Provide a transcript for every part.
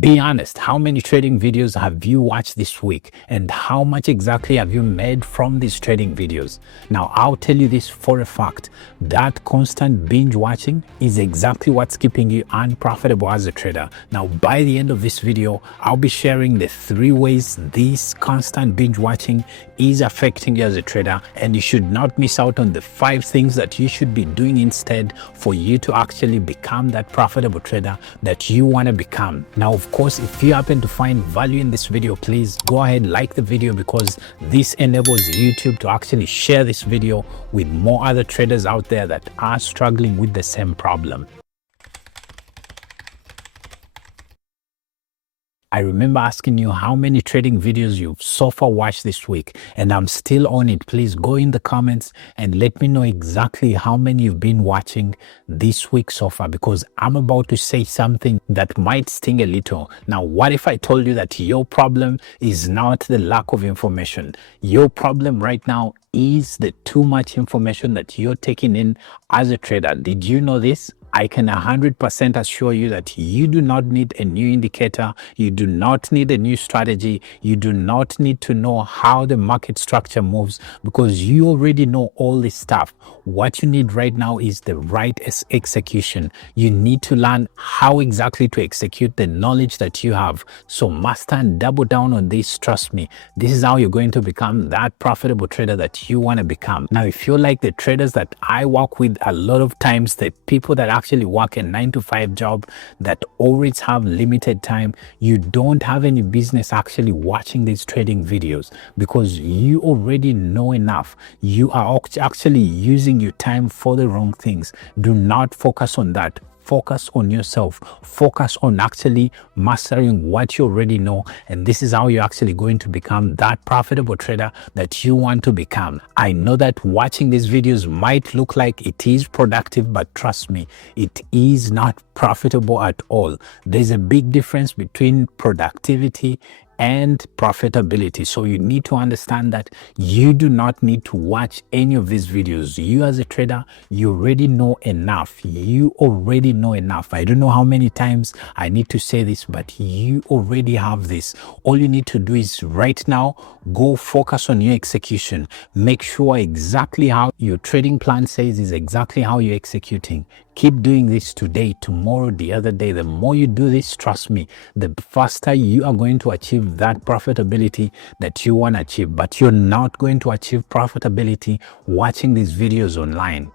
Be honest, how many trading videos have you watched this week and how much exactly have you made from these trading videos? Now, I'll tell you this for a fact, that constant binge watching is exactly what's keeping you unprofitable as a trader. Now, by the end of this video, I'll be sharing the 3 ways this constant binge watching is affecting you as a trader, and you should not miss out on the 5 things that you should be doing instead for you to actually become that profitable trader that you want to become. Now, of course, if you happen to find value in this video, please go ahead, like the video, because this enables YouTube to actually share this video with more other traders out there that are struggling with the same problem. I remember asking you how many trading videos you've so far watched this week, and I'm still on it. Please go in the comments and let me know exactly how many you've been watching this week so far, because I'm about to say something that might sting a little. Now, what if I told you that your problem is not the lack of information? Your problem right now is the too much information that you're taking in as a trader. Did you know this? I can 100% assure you that you do not need a new indicator, you do not need a new strategy, you do not need to know how the market structure moves, because you already know all this stuff. What you need right now is the right execution. You need to learn how exactly to execute the knowledge that you have. So master and double down on this, trust me. This is how you're going to become that profitable trader that you want to become. Now, if you're like the traders that I work with a lot of times, the people that actually work a 9-to-5 job, that always have limited time, you don't have any business actually watching these trading videos, because you already know enough. You are actually using your time for the wrong things. Do not focus on that. Focus on yourself. Focus on actually mastering what you already know. And this is how you're actually going to become that profitable trader that you want to become. I know that watching these videos might look like it is productive, but trust me, it is not profitable at all. There's a big difference between productivity and profitability. So you need to understand that you do not need to watch any of these videos. You as a trader, you already know enough. You already know enough. I don't know how many times I need to say this, but you already have this. All you need to do is right now, go focus on your execution. Make sure exactly how your trading plan says is exactly how you're executing. Keep doing this today, tomorrow, the other day. The more you do this, trust me, the faster you are going to achieve that profitability that you want to achieve. But you're not going to achieve profitability watching these videos online.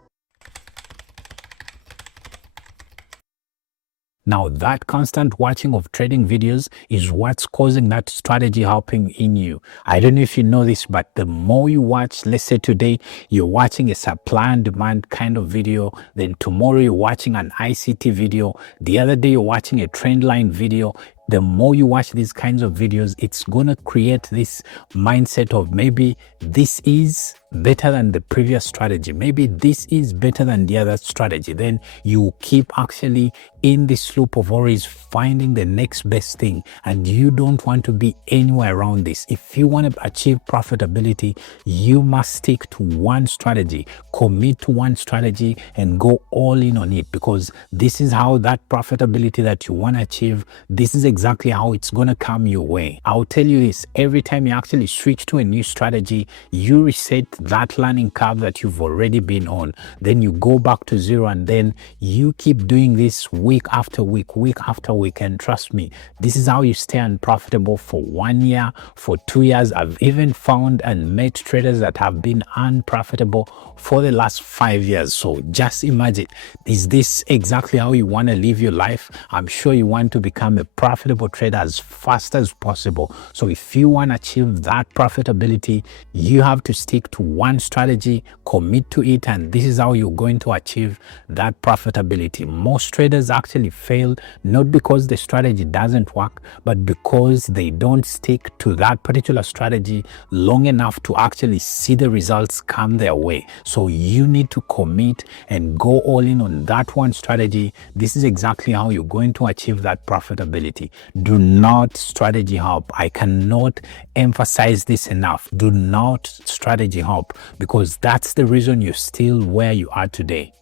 Now, that constant watching of trading videos is what's causing that strategy hopping in you. I don't know if you know this, but the more you watch, let's say today you're watching a supply and demand kind of video, then tomorrow you're watching an ICT video, the other day you're watching a trend line video. The more you watch these kinds of videos, it's going to create this mindset of maybe this is better than the previous strategy. Maybe this is better than the other strategy. Then you keep actually in this loop of always finding the next best thing, and you don't want to be anywhere around this. If you want to achieve profitability, you must stick to one strategy, commit to one strategy, and go all in on it, because this is how that profitability that you want to achieve, this is exactly how it's going to come your way. I'll tell you this, every time you actually switch to a new strategy, you reset that learning curve that you've already been on. Then you go back to zero, and then you keep doing this week after week, week after week. And trust me, this is how you stay unprofitable for 1 year, for 2 years. I've even found and met traders that have been unprofitable for the last 5 years. So just imagine, is this exactly how you want to live your life? I'm sure you want to become a profitable trader as fast as possible. So if you want to achieve that profitability, you have to stick to one strategy, commit to it, and this is how you're going to achieve that profitability. Most traders actually fail not because the strategy doesn't work, but because they don't stick to that particular strategy long enough to actually see the results come their way. So you need to commit and go all in on that one strategy. This is exactly how you're going to achieve that profitability. Do not strategy hop. I cannot emphasize this enough. Do not strategy hop, because that's the reason you're still where you are today.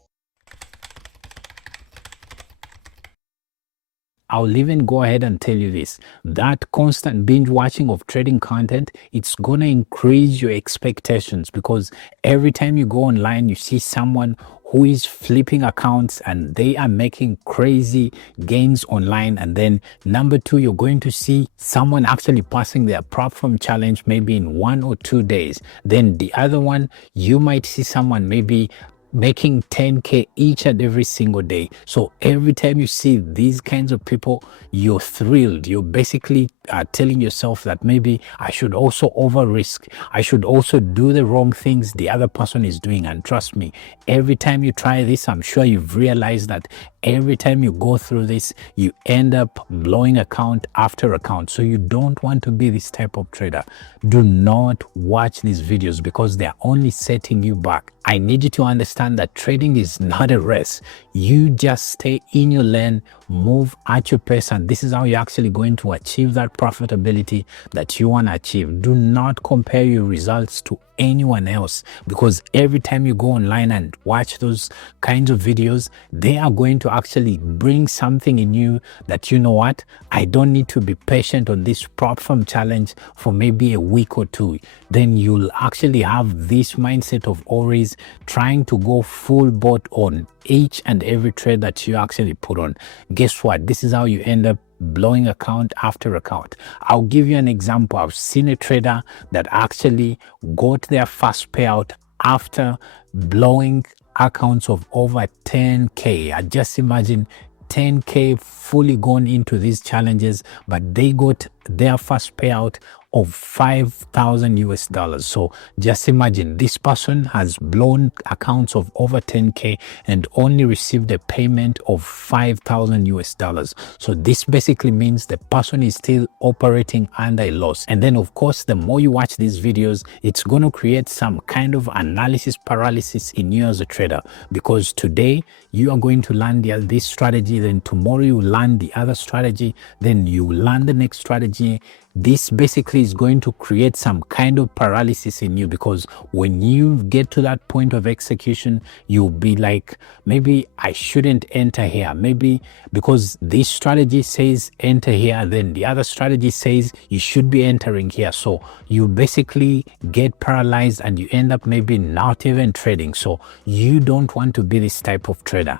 I'll even go ahead and tell you this, that constant binge watching of trading content, it's going to increase your expectations, because every time you go online, you see someone who is flipping accounts and they are making crazy gains online. And then number two, you're going to see someone actually passing their prop firm challenge maybe in 1 or 2 days. Then the other one, you might see someone maybe making 10K each and every single day. So every time you see these kinds of people, you're thrilled. You're basically telling yourself that maybe I should also over risk. I should also do the wrong things the other person is doing. And trust me, every time you try this, I'm sure you've realized that every time you go through this, you end up blowing account after account. So you don't want to be this type of trader. Do not watch these videos, because they're only setting you back. I need you to understand that trading is not a race. You just stay in your lane, move at your pace, and this is how you're actually going to achieve that profitability that you want to achieve. Do not compare your results to anyone else, because every time you go online and watch those kinds of videos, they are going to actually bring something in you that, you know what, I don't need to be patient on this prop firm challenge for maybe a week or two. Then you'll actually have this mindset of always trying to go full board on each and every trade that you actually put on. Guess what? This is how you end up blowing account after account. I'll give you an example. I've seen a trader that actually got their first payout after blowing accounts of over 10K. I just imagine 10K fully gone into these challenges, but they got their first payout of 5,000 US dollars. So just imagine this person has blown accounts of over 10K and only received a payment of 5,000 US dollars. So this basically means the person is still operating under a loss. And then of course, the more you watch these videos, it's going to create some kind of analysis paralysis in you as a trader, because today you are going to learn this strategy, then tomorrow you learn the other strategy, then you learn the next strategy. This basically is going to create some kind of paralysis in you, because when you get to that point of execution, you'll be like, maybe I shouldn't enter here. Maybe because this strategy says enter here, then the other strategy says you should be entering here. So you basically get paralyzed and you end up maybe not even trading. So you don't want to be this type of trader.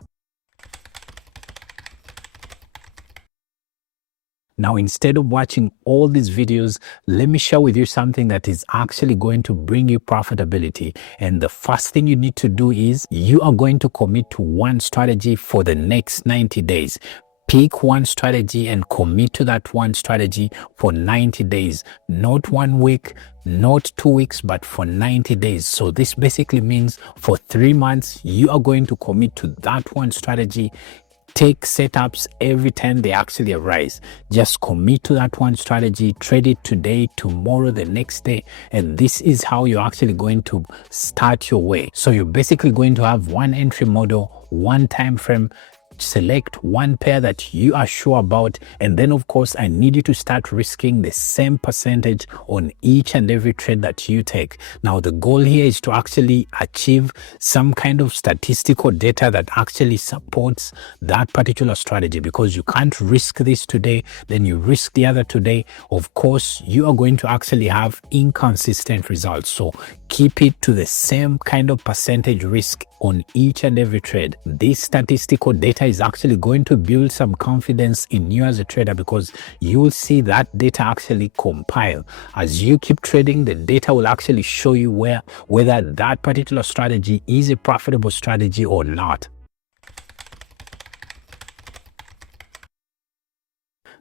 Now, instead of watching all these videos, let me share with you something that is actually going to bring you profitability. And the first thing you need to do is you are going to commit to one strategy for the next 90 days. Pick one strategy and commit to that one strategy for 90 days, not 1 week, not 2 weeks, but for 90 days. So this basically means for 3 months, you are going to commit to that one strategy. Take setups every time they actually arise. Just commit to that one strategy, trade it today, tomorrow, the next day, and this is how you're actually going to start your way. So you're basically going to have one entry model, one time frame. Select one pair that you are sure about, and then of course I need you to start risking the same percentage on each and every trade that you take. Now the goal here is to actually achieve some kind of statistical data that actually supports that particular strategy, because you can't risk this today, then you risk the other today. Of course, you are going to actually have inconsistent results. So keep it to the same kind of percentage risk on each and every trade. This statistical data is actually going to build some confidence in you as a trader, because you'll see that data actually compile. As you keep trading, the data will actually show you whether that particular strategy is a profitable strategy or not.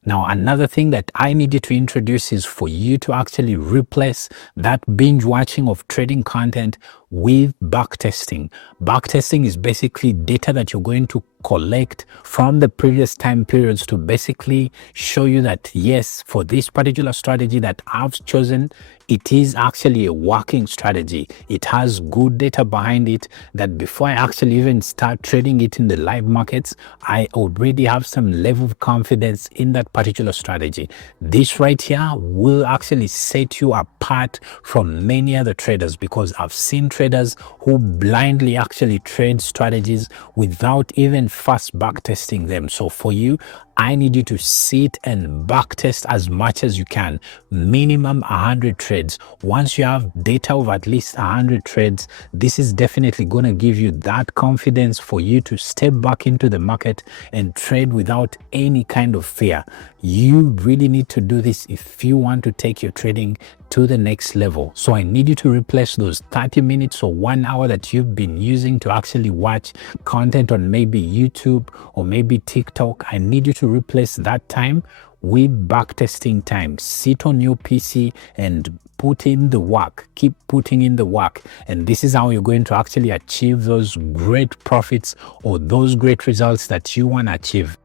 Now, another thing that I needed to introduce is for you to actually replace that binge watching of trading content with backtesting. Backtesting is basically data that you're going to collect from the previous time periods to basically show you that, yes, for this particular strategy that I've chosen, it is actually a working strategy. It has good data behind it, that before I actually even start trading it in the live markets, I already have some level of confidence in that particular strategy. This right here will actually set you apart from many other traders, because I've seen traders who blindly actually trade strategies without even first backtesting them. So for you, I need you to sit and backtest as much as you can, minimum 100 trades. Once you have data of at least 100 trades, this is definitely going to give you that confidence for you to step back into the market and trade without any kind of fear. You really need to do this if you want to take your trading to the next level. So I need you to replace those 30 minutes or 1 hour that you've been using to actually watch content on maybe YouTube or maybe TikTok. I need you to replace that time with backtesting time. Sit on your PC and put in the work. Keep putting in the work. And this is how you're going to actually achieve those great profits or those great results that you want to achieve.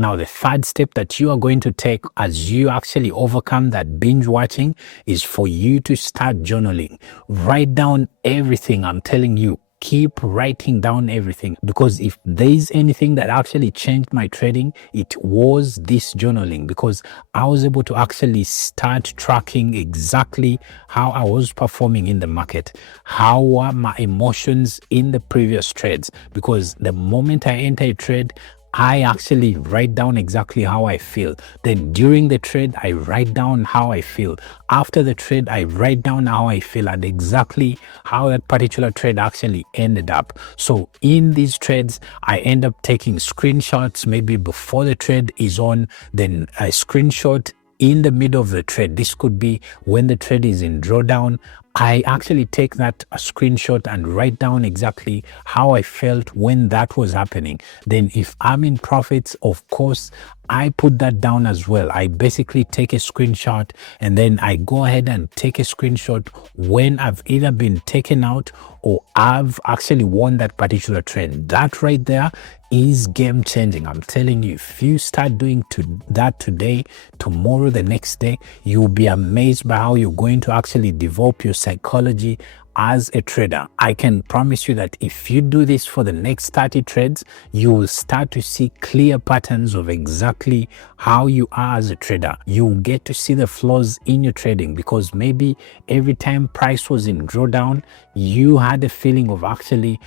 Now, the third step that you are going to take as you actually overcome that binge watching is for you to start journaling. Write down everything. I'm telling you, keep writing down everything, because if there's anything that actually changed my trading, it was this journaling, because I was able to actually start tracking exactly how I was performing in the market, how were my emotions in the previous trades, because the moment I enter a trade, I actually write down exactly how I feel. Then during the trade, I write down how I feel. After the trade, I write down how I feel and exactly how that particular trade actually ended up. So in these trades, I end up taking screenshots maybe before the trade is on, then I screenshot in the middle of the trade. This could be when the trade is in drawdown. I actually take that a screenshot and write down exactly how I felt when that was happening. Then if I'm in profits, of course, I put that down as well. I basically take a screenshot and then I go ahead and take a screenshot when I've either been taken out or I've actually won that particular trade. That right there is game changing. I'm telling you, if you start doing that today, tomorrow, the next day, you'll be amazed by how you're going to actually develop your psychology as a trader. I can promise you that if you do this for the next 30 trades, you will start to see clear patterns of exactly how you are as a trader. You'll get to see the flaws in your trading, because maybe every time price was in drawdown, you had a feeling of actually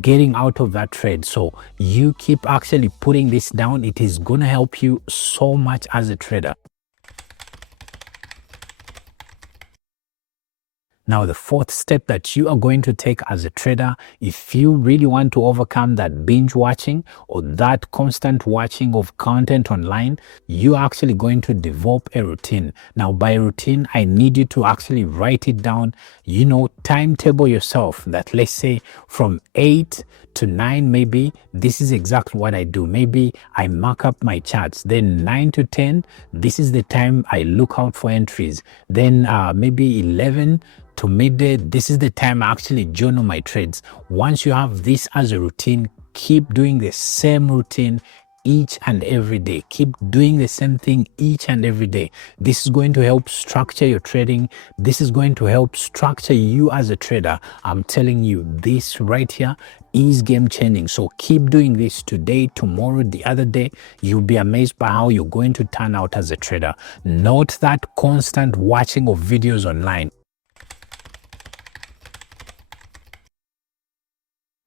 getting out of that trade. So you keep actually putting this down. It is going to help you so much as a trader. Now, the fourth step that you are going to take as a trader, if you really want to overcome that binge watching or that constant watching of content online, you're actually going to develop a routine. Now, by routine, I need you to actually write it down, timetable yourself that, let's say, from 8 to 9, maybe this is exactly what I do. Maybe I mark up my charts. Then 9 to 10, this is the time I look out for entries. Then maybe 11 to midday, this is the time I actually journal my trades. Once you have this as a routine, keep doing the same routine each and every day. Keep doing the same thing each and every day. This is going to help structure your trading. This is going to help structure you as a trader. I'm telling you, this right here is game changing. So keep doing this today, tomorrow, the other day. You'll be amazed by how you're going to turn out as a trader. Not that constant watching of videos online.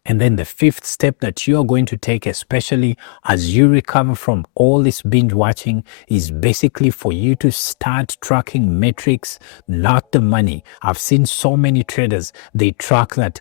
And then the fifth step that you are going to take, especially as you recover from all this binge watching, is basically for you to start tracking metrics, not the money. I've seen so many traders, they track that,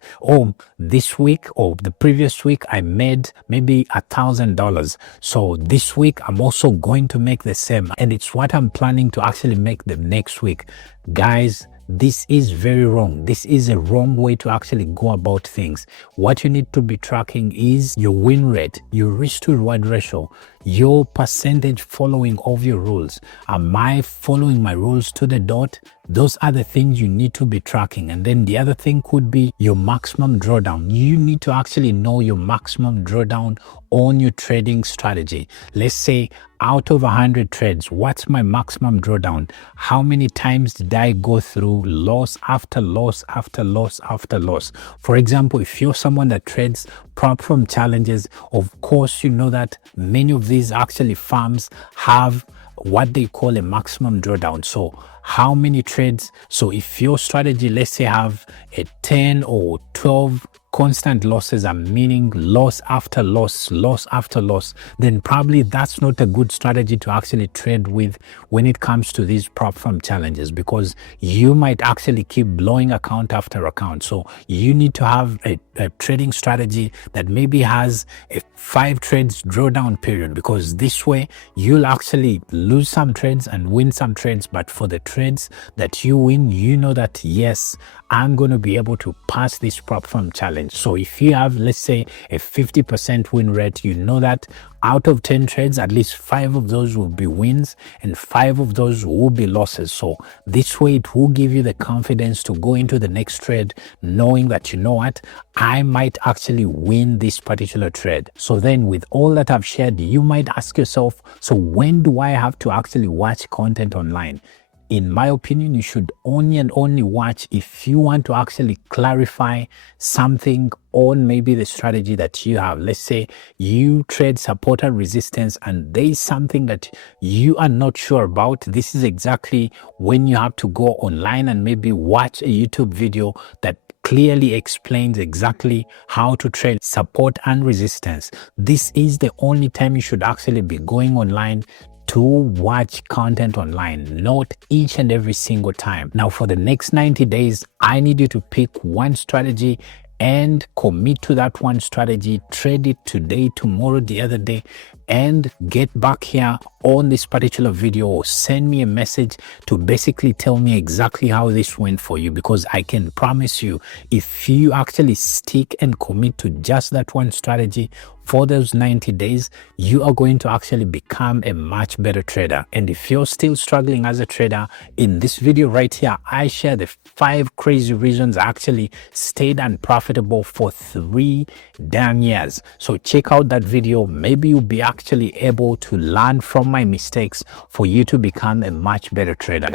this week or the previous week, I made maybe $1,000. So this week, I'm also going to make the same. And it's what I'm planning to actually make the next week. Guys, this is very wrong. This is a wrong way to actually go about things. What you need to be tracking is your win rate, your risk to reward ratio, your percentage following of your rules. Am I following my rules to the dot? Those are the things you need to be tracking. And then the other thing could be your maximum drawdown. You need to actually know your maximum drawdown on your trading strategy. Let's say out of 100 trades, what's my maximum drawdown? How many times did I go through loss after loss after loss after loss? For example, if you're someone that trades prop firm challenges, of course, you know that many of these actually firms have what they call a maximum drawdown. So how many trades? So if your strategy, let's say, have a 10 or 12 constant losses are meaning loss after loss, loss after loss, then probably that's not a good strategy to actually trade with when it comes to these prop firm challenges, because you might actually keep blowing account after account. So you need to have a trading strategy that maybe has a 5 trades drawdown period, because this way you'll actually lose some trades and win some trades. But for the trades that you win, you know that yes, I'm going to be able to pass this prop firm challenge. So if you have, let's say, a 50% win rate, you know that out of 10 trades, at least 5 of those will be wins and 5 of those will be losses. So this way it will give you the confidence to go into the next trade knowing that, you know what, I might actually win this particular trade. So then with all that I've shared, you might ask yourself, so when do I have to actually watch content online? In my opinion, you should only and only watch if you want to actually clarify something on maybe the strategy that you have. Let's say you trade support and resistance and there is something that you are not sure about. This is exactly when you have to go online and maybe watch a YouTube video that clearly explains exactly how to trade support and resistance. This is the only time you should actually be going online to watch content online, not each and every single time. Now for the next 90 days, I need you to pick one strategy and commit to that one strategy, trade it today, tomorrow, the other day, and get back here on this particular video or send me a message to basically tell me exactly how this went for you, because I can promise you, if you actually stick and commit to just that one strategy for those 90 days, you are going to actually become a much better trader. And if you're still struggling as a trader, in this video right here, I share the 5 crazy reasons I actually stayed unprofitable for 3 damn years. So check out that video. Maybe you'll be actually able to learn from my mistakes for you to become a much better trader.